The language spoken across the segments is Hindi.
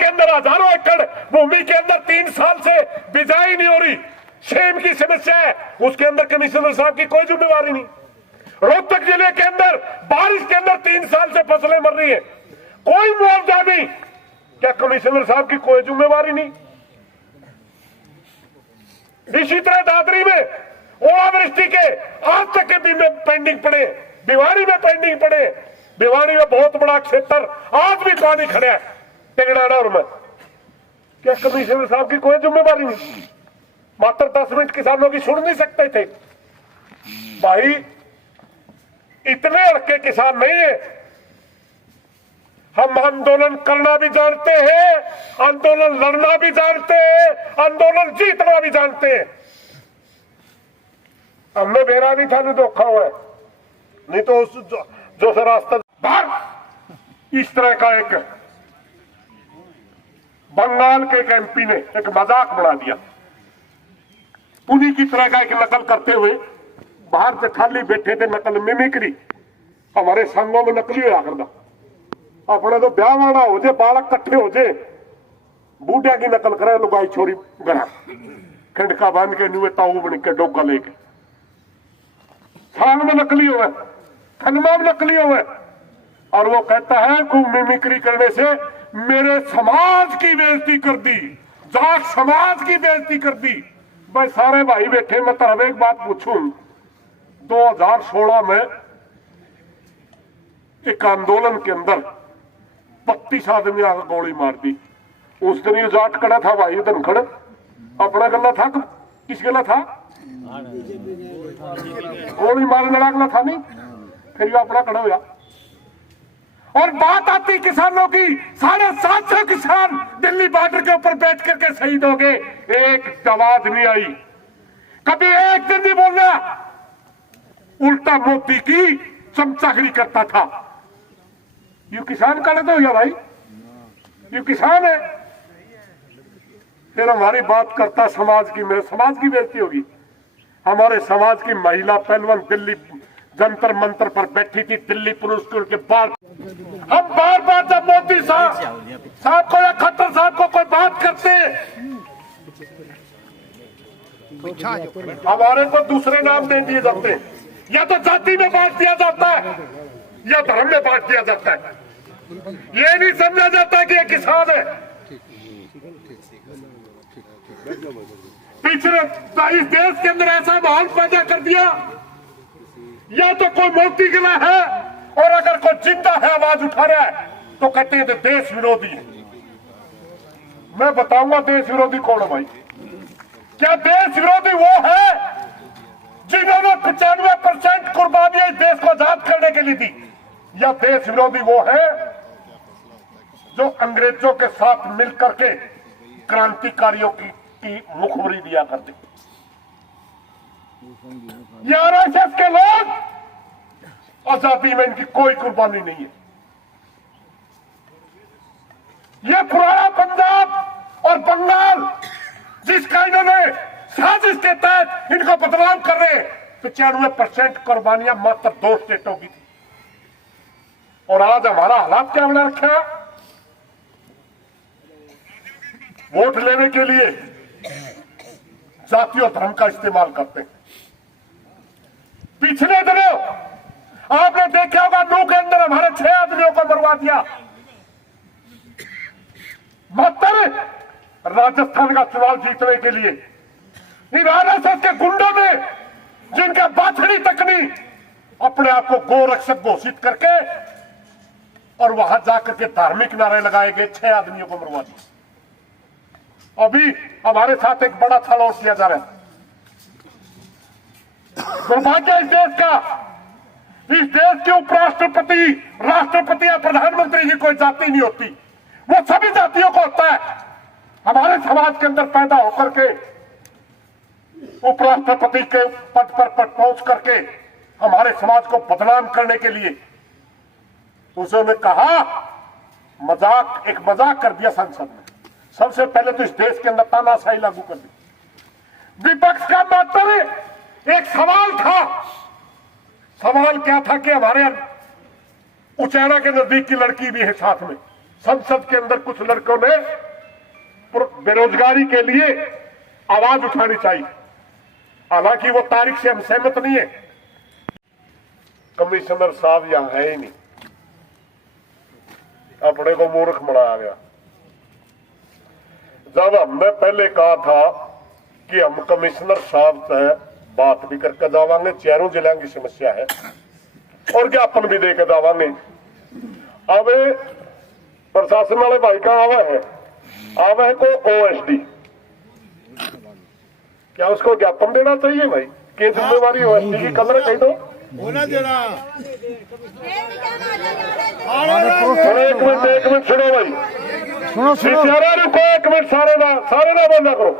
के अंदर हजारों एकड़ भूमि के अंदर 3 साल से बिजाई नहीं हो रही, सेम की समस्या है, उसके अंदर कमिश्नर साहब की कोई जिम्मेवारी नहीं। रोहतक जिले के अंदर बारिश के अंदर 3 साल से फसलें मर रही है, कोई मुआवजा नहीं, क्या कमिश्नर साहब की कोई जिम्मेवारी नहीं? इसी तरह दादरी में ओलावृष्टि के आज तक के बीमे पेंडिंग पड़े, भिवानी में पेंडिंग पड़े, भिवानी में बहुत बड़ा क्षेत्र आज भी पानी खड़ा है टेंगड़ाना में, क्या कमिश्नर साहब की कोई जिम्मेवारी नहीं? मात्र 10 मिनट किसानों की सुन नहीं सकते थे भाई, इतने अड़के किसान नहीं है। हम आंदोलन करना भी जानते हैं, आंदोलन लड़ना भी जानते हैं, आंदोलन जीतना भी जानते हैं। हमने बेरा नहीं था, नहीं धोखा हुआ है, नहीं तो उस जो सा रास्ता बाहर। इस तरह का एक बंगाल के एक एमपी ने एक मजाक बना दिया, उन्हीं की तरह का एक नकल करते हुए बाहर से खाली बैठे थे, नकल मिमिक्री हमारे संघों में नकली होया करता, अपने तो ब्याह वाला हो जाए, बालक कट्ठे हो जाए, बूढ़िया की नकल करे लुगाई छोरी गरा खंडका बांध के नुए ताऊ बन के डोगा लेके साल में नकली हुए, खनमा में नकली हुए, और वो कहता है खूब मिमिक्री करने से मेरे समाज की बेइज्जती कर दी, जाट समाज की बेइज्जती कर दी। भाई सारे भाई बैठे, मैं तरह एक बात पूछूं, 2016 में एक आंदोलन के अंदर 32 आदमी आकर गोली मार दी। उस दिन ये जाट खड़ा था भाई धनखड़, अपना गला था, किस गला था? गोली मारने वाला गला था नहीं, फिर अपना खड़ा हुआ। और बात आती किसानों की, 750 किसान दिल्ली बॉर्डर के ऊपर बैठ करके शहीद हो गए, एक आवाज नहीं आई, कभी एक दिन नहीं बोलना, उल्टा मोदी की चमचागिरी करता था। यू किसान का तो भैया भाई, यू किसान है, फिर हमारी बात करता समाज की, मेरे समाज की बेइज्जती होगी। हमारे समाज की महिला पहलवान दिल्ली जंतर मंतर पर बैठी थी, दिल्ली पुलिस के बाहर। हम बार बार जब मोदी साहब को या खट्टर साहब को कोई बात करते, हमारे को दूसरे नाम दे दिए जाते, या तो जाति में बांट दिया जाता है या धर्म में बांट दिया जाता है, ये नहीं समझा जाता कि ये किसान है। पिछले इस देश के अंदर ऐसा माहौल पैदा कर दिया, या तो कोई मोती गिला है, और अगर कोई जिंदा है आवाज उठा रहा है तो कहते हैं देश विरोधी है। मैं बताऊंगा देश विरोधी कौन है भाई? क्या देश विरोधी वो है जिन्होंने 95% कुर्बानियां इस देश को आजाद करने के लिए दी, या देश विरोधी वो है जो अंग्रेजों के साथ मिलकर के क्रांतिकारियों की मुखबरी दिया करते? ये आरएसएस के लोग, आजादी में इनकी कोई कुर्बानी नहीं है। ये पुराना पंजाब और बंगाल जिसका इन्होंने साजिश के तहत इनको बदनाम कर रहे, 95% कुर्बानियां मात्र 2 स्टेटों की थी। और आज हमारा हालात क्या बना रखा है? वोट लेने के लिए जाति और धर्म का इस्तेमाल करते हैं। पिछले दिनों आपने देखा होगा, नू के अंदर हमारे 6 आदमियों को मरवा दिया, मात्र राजस्थान का चुनाव जीतने के लिए। इन आरएसएस के गुंडों ने, जिनका बाछड़ी तक नहीं, अपने आप को गोरक्षक घोषित करके और वहां जाकर के धार्मिक नारे लगाए गए, 6 आदमियों को मरवा दिया। अभी हमारे साथ एक बड़ा छल किया जा रहा है। दुर्भाग्य इस देश का, इस देश के उपराष्ट्रपति, राष्ट्रपति या प्रधानमंत्री की कोई जाति नहीं होती, वो सभी जातियों को होता है। हमारे समाज के अंदर पैदा होकर के उपराष्ट्रपति के पद पर पहुंच करके हमारे समाज को बदनाम करने के लिए उसने कहा, एक मजाक कर दिया संसद में। सबसे पहले तो इस देश के अंदर तानाशाही लागू कर दी। विपक्ष का मात्र एक सवाल था, सवाल क्या था कि हमारे उचैना के नजदीक की लड़की भी है साथ में, संसद के अंदर कुछ लड़कों ने बेरोजगारी के लिए आवाज उठानी चाहिए। हालांकि वो तारीख से हम सहमत नहीं है। कमिश्नर साहब यहां है ही नहीं, अपने को मूर्ख बनाया गया। जब हमने पहले कहा था कि हम कमिश्नर साहब से बात भी करके जावांगे, चारों जिलों की समस्या है और ज्ञापन भी देकर जावांगे। अब प्रशासन वाले भाई का आवा है को ओएसडी, क्या उसको ज्ञापन देना चाहिए भाई? कि जिम्मेवारी ओएसडी की कलर कह दो होना देना। एक मिनट सुनो भाई, रुको एक मिनट, सारे ना बंदा करो।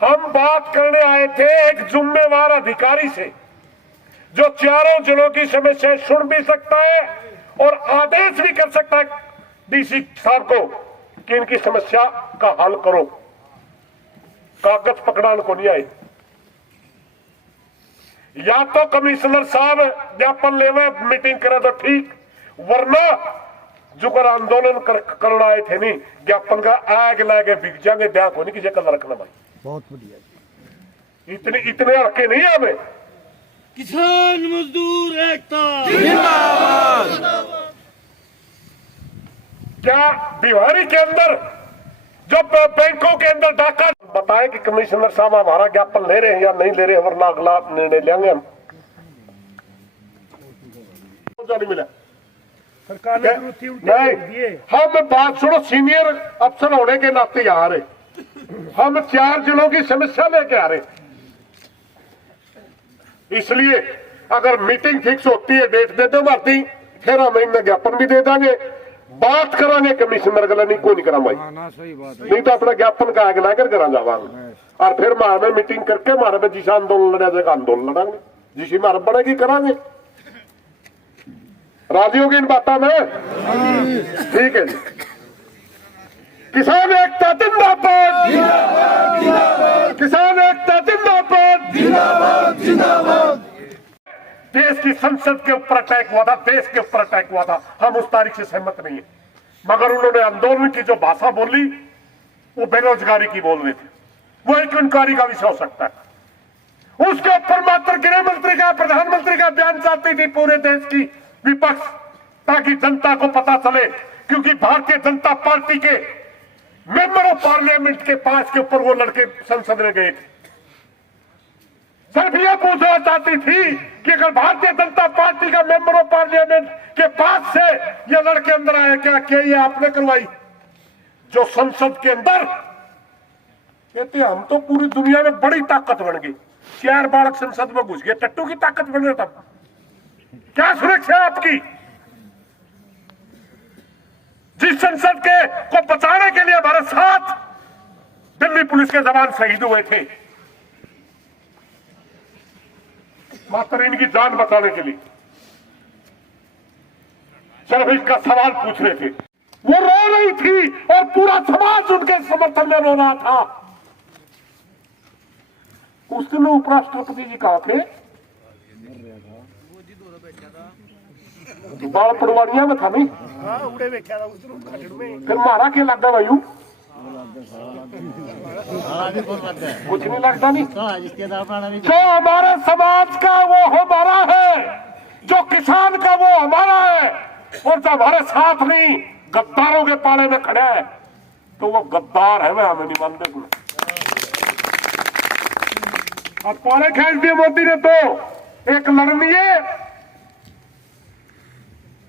हम बात करने आए थे एक जिम्मेवार अधिकारी से जो चारों जिलों की समस्याएं सुन भी सकता है और आदेश भी कर सकता है डीसी साहब को कि इनकी समस्या का हल करो। कागज पकड़ाने को नहीं आए। या तो कमिश्नर साहब ज्ञापन लेवे मीटिंग करे तो ठीक, वरना जो कर आंदोलन करना आए थे नहीं, ज्ञापन का आग लागे बिक जाएंगे, ब्याह को नहीं किसी कल रखना भाई। बहुत बढ़िया। इतने हड़के नहीं है हमें। किसान मजदूर एकता जिंदाबाद। क्या बिहारी के अंदर जो बैंकों के अंदर डाका बताए कि कमिश्नर साहब हमारा ज्ञापन ले रहे हैं या नहीं ले रहे हैं, वरना अगला निर्णय लेंगे हम। नहीं मिला सरकार ने नहीं, हम बात सुनो, सीनियर अफसर होने के नाते आ रहे, हम 4 जिलों की समस्या लेके आ रहे। इसलिए अगर मीटिंग फिक्स होती है, डेट दे दो भरती, फिर हम इनमें ज्ञापन भी दे देंगे, बात करांगे कमिश्नर गला नहीं को नहीं करा भाई, नहीं तो अपना ज्ञापन का आग लाकर करा जावांगे और फिर मारे में मीटिंग करके मारे में जिस आंदोलन लड़ा जाएगा आंदोलन लड़ांगे, जिसी मारे बढ़ेगी करांगे। राजी होगी इन बातों में? ठीक है जी। किसान एकता जिंदाबाद, किसान एकता जिंदाबाद। देश की संसद के ऊपर अटैक हुआ था, देश के ऊपर अटैक हुआ था, हम उस तारीख से सहमत नहीं है। मगर उन्होंने आंदोलन की जो भाषा बोली वो बेरोजगारी की बोल रहे थे, वो एक इंक्वायरी का विषय हो सकता है। उसके ऊपर मात्र गृह मंत्री का, प्रधानमंत्री का बयान चाहती थी पूरे देश की विपक्ष, ताकि जनता को पता चले। क्योंकि भारतीय जनता पार्टी के मेंबर ऑफ पार्लियामेंट के पास के ऊपर वो लड़के संसद में गए थे। सिर्फ यह पूछना चाहती थी कि अगर भारतीय जनता पार्टी का मेंबर ऑफ पार्लियामेंट के पास से ये लड़के अंदर आए, क्या ये आपने करवाई? जो संसद के अंदर कहते हम तो पूरी दुनिया में बड़ी ताकत बन गई, 4 बालक संसद में घुस गए, टट्टू की ताकत बन गई। तब क्या सुरक्षा है आपकी? जिस संसद के को बचाने के लिए हमारे साथ दिल्ली पुलिस के जवान शहीद हुए थे, मात्र इनकी जान बचाने के लिए सिर्फ इसका सवाल पूछ रहे थे। वो रो रही थी और पूरा समाज उनके समर्थन में रो रहा था। उस दिन उपराष्ट्रपति जी कहा थे, बाल पड़वाड़िया में था नहीं, फिर मारा के लगता भाई कुछ नहीं लगता नहीं। जो हमारे समाज का वो हमारा है, जो किसान का वो हमारा है, और जो हमारे साथ नहीं गद्दारों के पाले में खड़ा है तो वो गद्दार है, वह हमें नहीं मानते। अब पाले खींच दिए मोदी ने, तो एक लड़नीय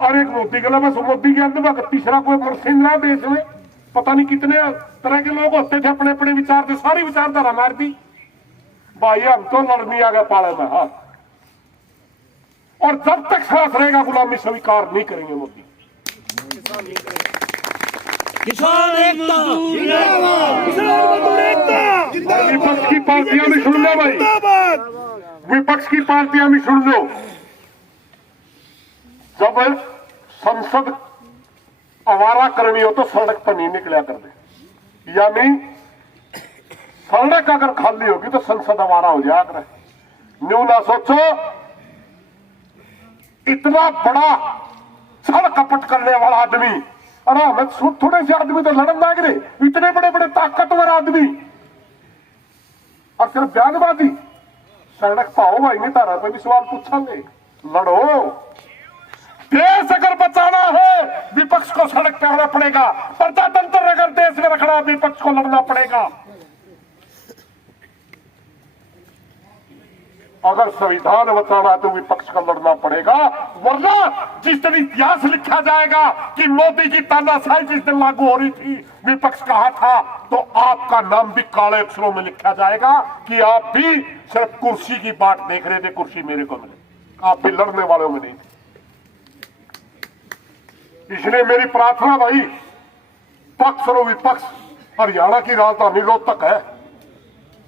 और एक मोदी के अलावा मोदी के अंदर तीसरा कोई मरसिंदा देश में पता नहीं कितने तरह के लोग होते थे, अपने अपने विचार थे, सारी विचारधारा मारती भाई। हम तो लड़नी आ गए पाले में, हाँ, और जब तक साथ रहेगा गुलामी स्वीकार नहीं करेंगे मोदी। किसान एकता विपक्ष की पार्टियां भी सुन लो भाई, विपक्ष की पार्टियां भी सुन लो। जब संसद आवारा करनी हो तो सड़क पर नहीं निकला कर दे, यानी सड़क अगर खाली होगी तो संसद आवारा हो जाया करे। न्यू ना सोचो, इतना बड़ा छल कपट करने वाला आदमी अरे हमें थोड़े से आदमी तो लड़न लाग रहे, इतने बड़े बड़े ताकतवर आदमी और सिर्फ बयानबाजी। सड़क पाओ भाई, नहीं तारा पे भी सवाल पूछांगे, लड़ो। देश अगर बचाना है विपक्ष को सड़क पे आना पड़ेगा, प्रजातंत्र अगर देश में रखना विपक्ष को लड़ना पड़ेगा। अगर संविधान बचाना है तो विपक्ष का लड़ना पड़ेगा, वरना जिस दिन इतिहास लिखा जाएगा कि मोदी की तानाशाही जिस दिन लागू हो रही थी विपक्ष कहा था, तो आपका नाम भी काले अक्षरों में लिखा जाएगा कि आप भी सिर्फ कुर्सी की बाट देख रहे थे, कुर्सी मेरे को मिले, आप भी लड़ने वालों में नहीं थे। इसलिए मेरी प्रार्थना भाई, पक्ष और विपक्ष, हरियाणा की राजधानी रोहतक है,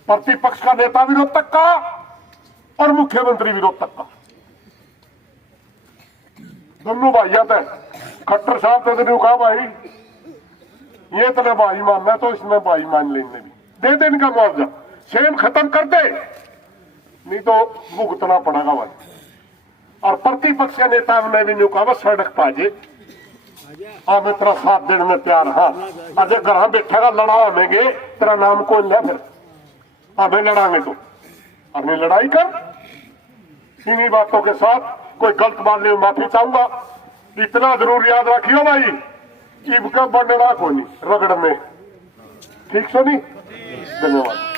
प्रतिपक्ष का नेता भी रोहतक का और मुख्यमंत्री भी रोहतक का, दोनों भाइयात है। खट्टर साहब ने कहा भाई ये तेरे भाई मानना है तो इसमें भाई मान लेंगे, भी दे दे इनका मुआवजा, सेम खत्म कर दे, नहीं तो भुगतना पड़ेगा भाई। और प्रतिपक्ष के नेता ने भी कहा बस सड़क पाजे, हाँ मैं तेरा साथ देने में तैयार, हाँ अजय घर बैठेगा लड़ा हमेंगे, तेरा नाम कौन है फिर, हमें लड़ांगे तो अपनी लड़ाई कर। इन्हीं बातों के साथ कोई गलत मानने में माफी चाहूंगा। इतना जरूर याद रखियो भाई, इबका बनना को नहीं रगड़ में, ठीक सो नहीं। धन्यवाद।